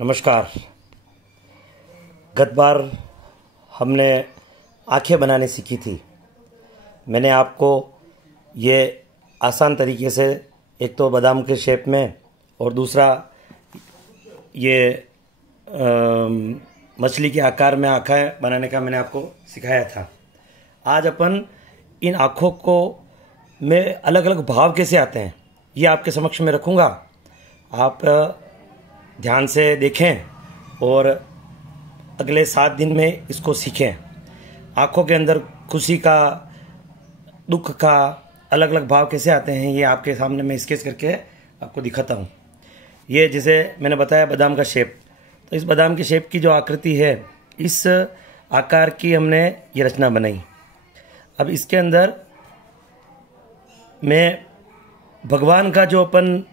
नमस्कार। गत बार हमने आँखें बनाने सीखी थी। मैंने आपको ये आसान तरीके से एक तो बादाम के शेप में और दूसरा ये मछली के आकार में आँखें बनाने का मैंने आपको सिखाया था। आज अपन इन आँखों को में अलग अलग भाव कैसे आते हैं ये आपके समक्ष में रखूँगा। आप ध्यान से देखें और अगले 7 दिन में इसको सीखें। आँखों के अंदर खुशी का, दुख का अलग अलग भाव कैसे आते हैं ये आपके सामने मैं स्केच करके आपको दिखाता हूँ। ये जैसे मैंने बताया बादाम का शेप, तो इस बादाम के शेप की जो आकृति है, इस आकार की हमने ये रचना बनाई। अब इसके अंदर मैं भगवान का जो अपन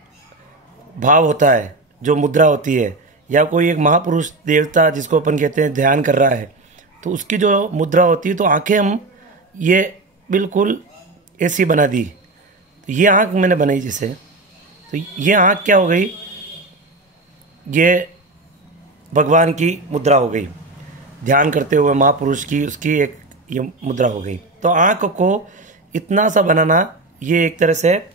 भाव होता है, जो मुद्रा होती है, या कोई एक महापुरुष देवता जिसको अपन कहते हैं ध्यान कर रहा है, तो उसकी जो मुद्रा होती है, तो आंखें हम ये बिल्कुल ऐसी बना दी। तो ये आंख मैंने बनाई जैसे, तो ये आंख क्या हो गई, ये भगवान की मुद्रा हो गई। ध्यान करते हुए महापुरुष की उसकी एक ये मुद्रा हो गई। तो आंख को इतना सा बनाना, ये एक तरह से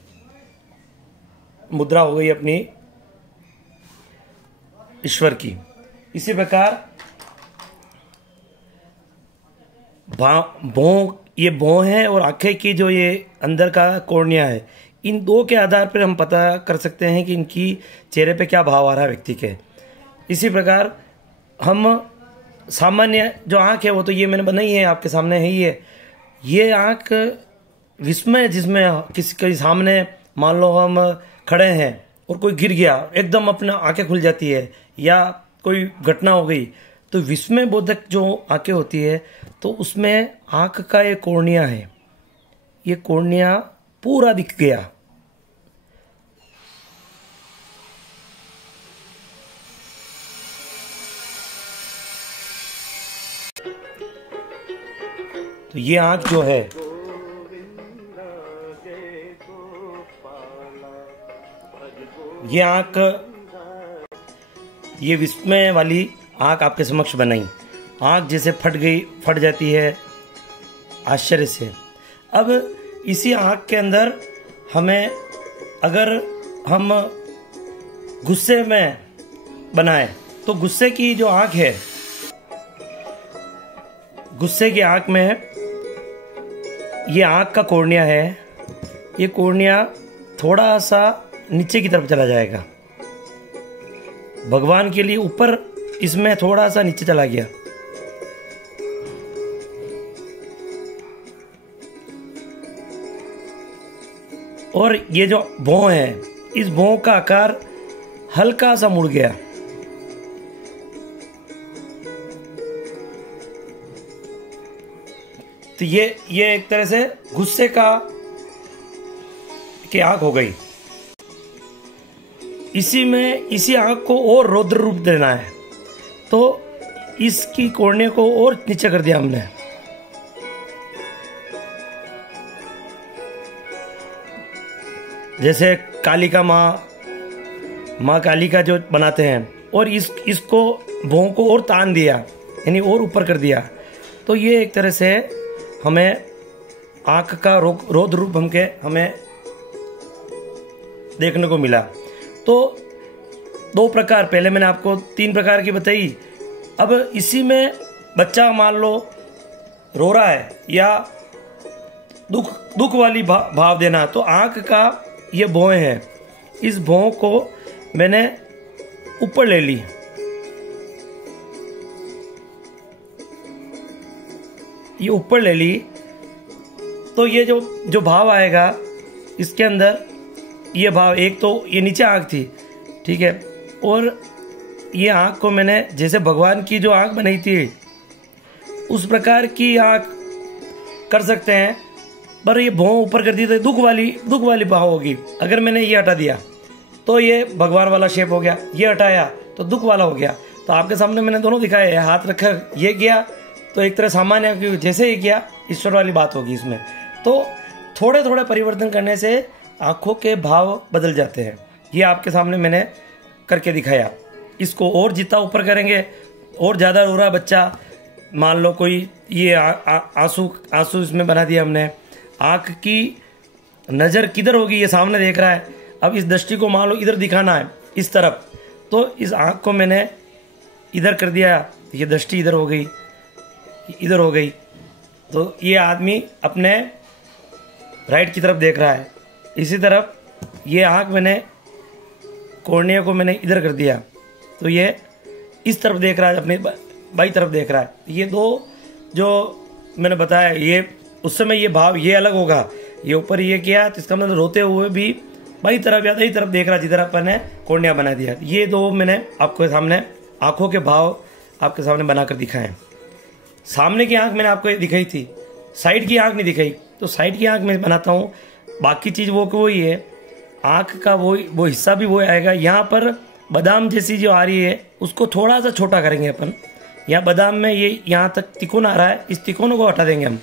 मुद्रा हो गई अपनी ईश्वर की। इसी प्रकार ये भौं है और आंखें की जो ये अंदर का कॉर्निया है, इन दो के आधार पर हम पता कर सकते हैं कि इनकी चेहरे पे क्या भाव आ रहा है व्यक्ति के। इसी प्रकार हम सामान्य जो आंख है वो तो ये मैंने बनाई है, आपके सामने है ये आंख विस्मय, जिसमें किसी के सामने मान लो हम खड़े हैं और कोई गिर गया, एकदम अपना आंखें खुल जाती है, या कोई घटना हो गई, तो विस्मय बोधक जो आंखें होती है, तो उसमें आंख का एक कॉर्निया है, ये कॉर्निया पूरा दिख गया। तो ये आंख जो है, ये आंख, ये विस्मय वाली आंख आपके समक्ष बनाई। आंख जैसे फट जाती है आश्चर्य से। अब इसी आंख के अंदर हमें, अगर हम गुस्से में बनाए, तो गुस्से की जो आंख है, गुस्से की आंख में ये आंख का कॉर्निया है, ये कॉर्निया थोड़ा सा नीचे की तरफ चला जाएगा। भगवान के लिए ऊपर, इसमें थोड़ा सा नीचे चला गया। और ये जो भौं है, इस भौं का आकार हल्का सा मुड़ गया। तो ये एक तरह से गुस्से की आंख हो गई। इसी आंख को और रौद्र रूप देना है, तो इसकी कोर्निया को और नीचे कर दिया हमने। जैसे कालिका माँ कालिका जो बनाते हैं, और इसको भौं को और तान दिया, यानी और ऊपर कर दिया। तो ये एक तरह से हमें आंख का रौद्र रूप हमें देखने को मिला। तो 2 प्रकार, पहले मैंने आपको 3 प्रकार की बताई। अब इसी में बच्चा मान लो रो रहा है, या दुख वाली भाव देना, तो आंख का ये भौं है, इस भौं को मैंने ऊपर ले ली। ये ऊपर ले ली, तो ये जो भाव आएगा इसके अंदर, ये भाव, एक तो ये नीचे आंख थी, ठीक है, और ये आंख को मैंने जैसे भगवान की जो आंख बनाई थी उस प्रकार की आंख कर सकते हैं, पर ये भौं ऊपर कर दी तो दुख वाली भाव होगी। अगर मैंने ये हटा दिया तो ये भगवान वाला शेप हो गया, ये हटाया तो दुख वाला हो गया। तो आपके सामने मैंने दोनों दिखाए हैं, हाथ रखा, ये किया तो एक तरह सामान्य, जैसे ये किया ईश्वर वाली बात होगी इसमें। तो थोड़े थोड़े परिवर्तन करने से आंखों के भाव बदल जाते हैं। ये आपके सामने मैंने करके दिखाया। इसको और जितना ऊपर करेंगे और ज़्यादा रो रहा है बच्चा, मान लो कोई ये आंसू आंसू इसमें बना दिया हमने। आँख की नज़र किधर होगी, ये सामने देख रहा है। अब इस दृष्टि को मान लो इधर दिखाना है इस तरफ, तो इस आँख को मैंने इधर कर दिया, ये दृष्टि इधर हो गई, इधर हो गई। तो ये आदमी अपने राइट की तरफ देख रहा है। इसी तरफ ये आँख मैंने कॉर्निया को मैंने इधर कर दिया, तो ये इस तरफ देख रहा है, अपने बाई तरफ देख रहा है। ये दो जो मैंने बताया, ये उस समय ये भाव ये अलग होगा, ये ऊपर ये किया तो इसका मतलब रोते हुए भी बाई तरफ या दाई तरफ देख रहा, जिधर अपन ने कॉर्निया बना दिया। ये दो मैंने आपके सामने आंखों के भाव आपके सामने बनाकर दिखाए। सामने की आंख मैंने आपको दिखाई थी, साइड की आंख नहीं दिखाई, तो साइड की आंख मैं बनाता हूँ। बाकी चीज़ वो वही है, आंख का वो हिस्सा भी वो आएगा। यहाँ पर बादाम जैसी जो आ रही है उसको थोड़ा सा छोटा करेंगे अपन। यहाँ बादाम में ये यहाँ तक तिकोन आ रहा है, इस तिकोनों को हटा देंगे हम,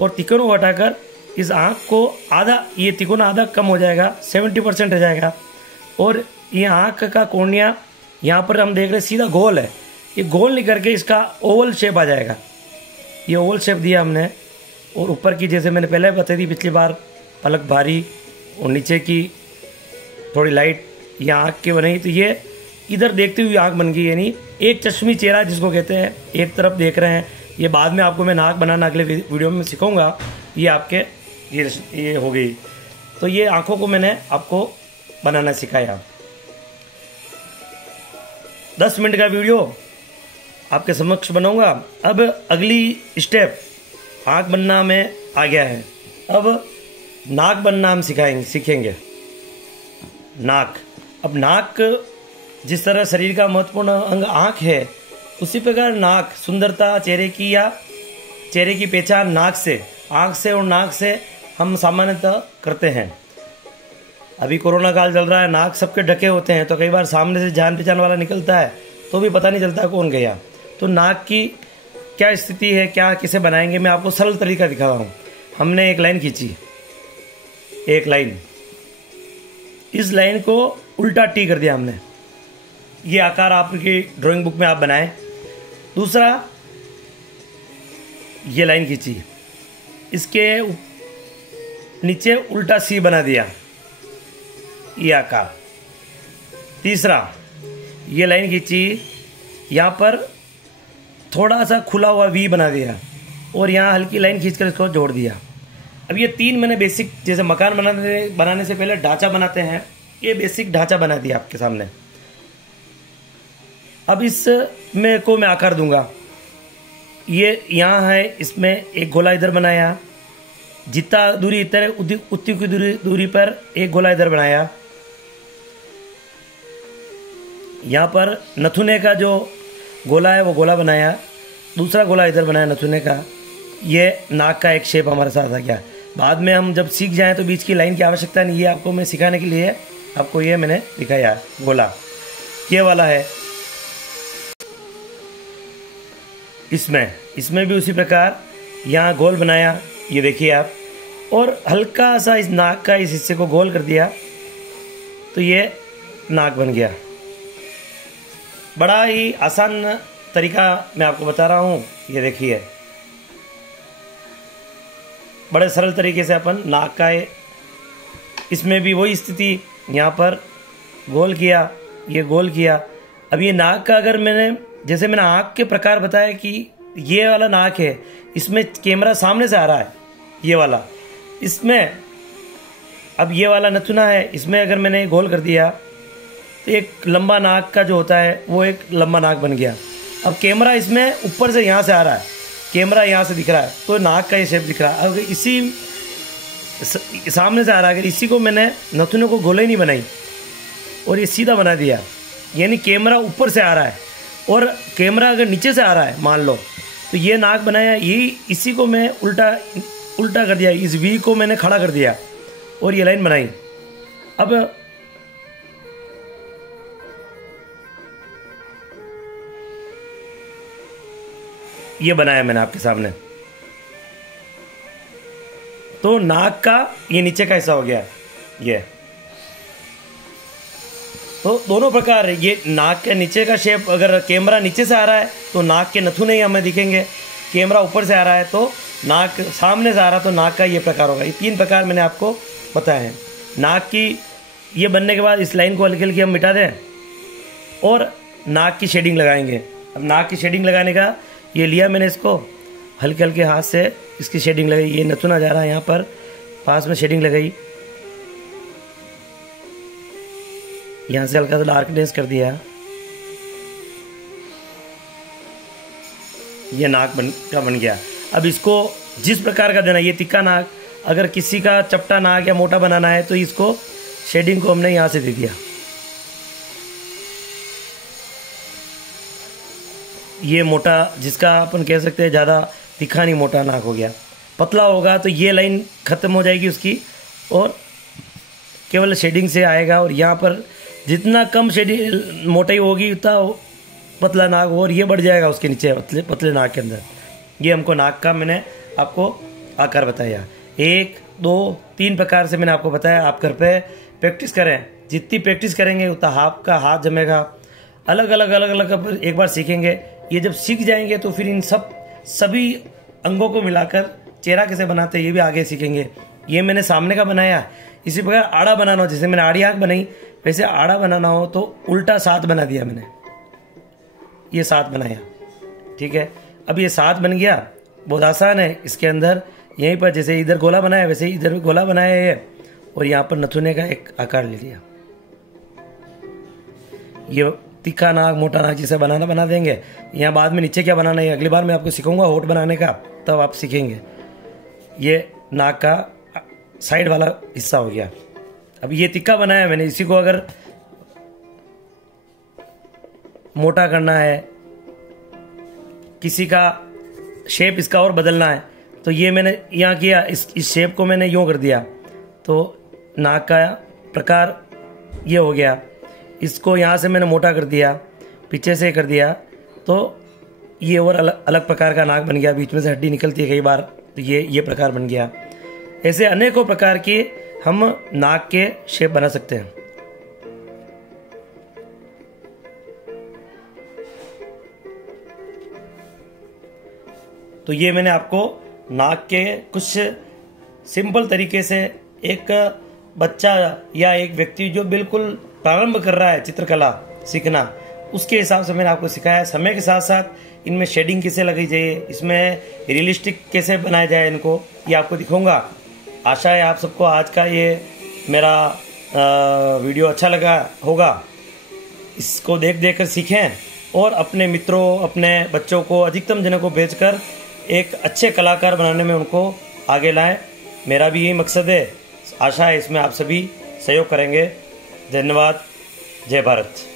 और तिकोनों को हटाकर इस आँख को आधा, ये तिकोना आधा कम हो जाएगा, 70% हो जाएगा। और ये आँख का कॉर्निया यहाँ पर हम देख रहे हैं सीधा गोल है, ये गोल नहीं करके इसका ओवल शेप आ जाएगा। ये ओवल शेप दिया हमने, और ऊपर की जैसे मैंने पहले बताई थी पिछली बार, पलक भारी और नीचे की थोड़ी लाइट, ये आँख की बनी। तो ये इधर देखती हुई आँख बन गई, यानी एक चश्मी चेहरा जिसको कहते हैं, एक तरफ देख रहे हैं। ये बाद में आपको मैं नाक बनाना अगले वीडियो में सिखाऊंगा। ये आपके ये हो गई। तो ये आँखों को मैंने आपको बनाना सिखाया। 10 मिनट का वीडियो आपके समक्ष बनाऊंगा। अब अगली स्टेप आँख बनना में आ गया है। अब नाक बनना हम सीखेंगे। नाक, अब नाक जिस तरह शरीर का महत्वपूर्ण अंग आँख है, उसी प्रकार नाक सुंदरता चेहरे की या चेहरे की पहचान नाक से, आँख से और नाक से हम सामान्यतः करते हैं। अभी कोरोना काल चल रहा है, नाक सबके ढके होते हैं, तो कई बार सामने से जान पहचान वाला निकलता है तो भी पता नहीं चलता कौन गया। तो नाक की क्या स्थिति है, क्या किसे बनाएंगे, मैं आपको सरल तरीका दिखा रहा हूँ। हमने एक लाइन खींची, एक लाइन, इस लाइन को उल्टा टी कर दिया हमने, ये आकार आपकी ड्राइंग बुक में आप बनाएं। दूसरा, ये लाइन खींची, इसके नीचे उल्टा सी बना दिया, ये आकार। तीसरा, ये लाइन खींची, यहाँ पर थोड़ा सा खुला हुआ वी बना दिया और यहाँ हल्की लाइन खींचकर इसको जोड़ दिया। अब ये 3 मैंने बेसिक, जैसे मकान बनाने से पहले ढांचा बनाते हैं, ये बेसिक ढांचा बना दिया आपके सामने। अब इसमें को मैं आकार दूंगा। ये यहाँ है, इसमें एक गोला इधर बनाया, जितना दूरी इधर उतनी की दूरी पर एक गोला इधर बनाया। यहाँ पर नथुने का जो गोला है वो गोला बनाया, दूसरा गोला इधर बनाया नथुने का। ये नाक का एक शेप हमारे साथ आ गया। बाद में हम जब सीख जाएं तो बीच की लाइन की आवश्यकता नहीं है, आपको मैं सिखाने के लिए आपको ये मैंने दिखाया गोला। ये वाला है, इसमें भी उसी प्रकार यहाँ गोल बनाया, ये देखिए आप, और हल्का सा इस नाक का इस हिस्से को गोल कर दिया, तो ये नाक बन गया। बड़ा ही आसान तरीका मैं आपको बता रहा हूँ, ये देखिए, बड़े सरल तरीके से अपन नाक का इसमें भी वही स्थिति, यहाँ पर गोल किया, ये गोल किया। अब ये नाक का अगर जैसे मैंने आँख के प्रकार बताया कि ये वाला नाक है, इसमें कैमरा सामने से आ रहा है, ये वाला, इसमें अब ये वाला नथुना है, इसमें अगर मैंने गोल कर दिया तो एक लंबा नाक का जो होता है वो एक लंबा नाक बन गया। अब कैमरा इसमें ऊपर से यहाँ से आ रहा है, कैमरा यहाँ से दिख रहा है, तो नाक का ये शेप दिख रहा है। अगर इसी सामने से आ रहा है, अगर इसी को मैंने नथुने को गोले नहीं बनाई और ये सीधा बना दिया, यानी कैमरा ऊपर से आ रहा है और कैमरा अगर नीचे से आ रहा है मान लो, तो ये नाक बनाया, यही इसी को मैं उल्टा कर दिया, इस वी को मैंने खड़ा कर दिया और ये लाइन बनाई। अब ये बनाया मैंने आपके सामने, तो नाक का ये नीचे का हिस्सा हो गया। ये तो दोनों प्रकार है। ये नाक के नीचे का शेप, अगर कैमरा नीचे से आ रहा है तो नाक के नथुने ही हमें दिखेंगे, कैमरा ऊपर से आ रहा है तो नाक सामने से आ रहा है तो नाक का ये प्रकार होगा। ये 3 प्रकार मैंने आपको बताए हैं। नाक की ये बनने के बाद इस लाइन को हल्की हल्की हम मिटा दें और नाक की शेडिंग लगाएंगे। अब नाक की शेडिंग लगाने का ये लिया मैंने, इसको हल्के हल्के हाथ से इसकी शेडिंग लगाई। ये नथुना जा रहा है, यहाँ पर पास में शेडिंग लगाई, यहाँ से हल्का सा डार्कनेस कर दिया। ये नाक बन गया। अब इसको जिस प्रकार का देना, ये तिक्का नाक, अगर किसी का चपटा नाक या मोटा बनाना है तो इसको शेडिंग को हमने यहाँ से दे दिया। ये मोटा, जिसका अपन कह सकते हैं ज़्यादा तिखा नहीं, मोटा नाक हो गया। पतला होगा तो ये लाइन ख़त्म हो जाएगी उसकी और केवल शेडिंग से आएगा। और यहाँ पर जितना कम शेडिंग मोटाई होगी उतना पतला नाक हो, और ये बढ़ जाएगा उसके नीचे पतले नाक के अंदर। ये हमको नाक का मैंने आपको आकार बताया। 1, 2, 3 प्रकार से मैंने आपको बताया। आप घर पे प्रैक्टिस करें, जितनी प्रैक्टिस करेंगे उतना आपका हाथ जमेगा। अलग अलग एक बार सीखेंगे। ये जब सीख जाएंगे तो फिर इन सभी अंगों को मिलाकर चेहरा कैसे बनाते हैं ये भी आगे सीखेंगे। ये मैंने सामने का बनाया। इसी प्रकार आड़ा बनाना हो, जैसे मैंने आड़ी आँख बनाई वैसे आड़ा बनाना हो तो उल्टा 7 बना दिया मैंने, ये 7 बनाया। ठीक है, अब ये 7 बन गया, बहुत आसान है। इसके अंदर यहीं पर जैसे इधर गोला बनाया वैसे इधर भी गोला बनाया है, और यहाँ पर नथुने का एक आकार ले लिया। ये तीखा नाक, मोटा नाक जिसे बनाना बना देंगे। यहाँ बाद में नीचे क्या बनाना है अगली बार मैं आपको सिखाऊंगा होठ बनाने का, तब आप सीखेंगे। ये नाक का साइड वाला हिस्सा हो गया। अब ये तिक्का बनाया मैंने, इसी को अगर मोटा करना है, किसी का शेप इसका और बदलना है तो ये मैंने यहाँ किया, इस शेप को मैंने यूँ कर दिया तो नाक का प्रकार ये हो गया। इसको यहाँ से मैंने मोटा कर दिया, पीछे से कर दिया तो ये और अलग प्रकार का नाक बन गया। बीच में से हड्डी निकलती है कई बार, तो ये प्रकार बन गया। ऐसे अनेकों प्रकार के हम नाक के शेप बना सकते हैं। तो ये मैंने आपको नाक के कुछ सिंपल तरीके से एक बच्चा या एक व्यक्ति जो बिल्कुल प्रारंभ कर रहा है चित्रकला सीखना, उसके हिसाब से मैंने आपको सिखाया। समय के साथ साथ इनमें शेडिंग कैसे लगाई जाए, इसमें रियलिस्टिक कैसे बनाया जाए, इनको ये आपको दिखाऊंगा। आशा है आप सबको आज का ये मेरा वीडियो अच्छा लगा होगा। इसको देख कर सीखें और अपने मित्रों, अपने बच्चों को, अधिकतम जनों को भेजकर एक अच्छे कलाकार बनाने में उनको आगे लाएं। मेरा भी यही मकसद है। आशा है इसमें आप सभी सहयोग करेंगे। धन्यवाद। जय भारत।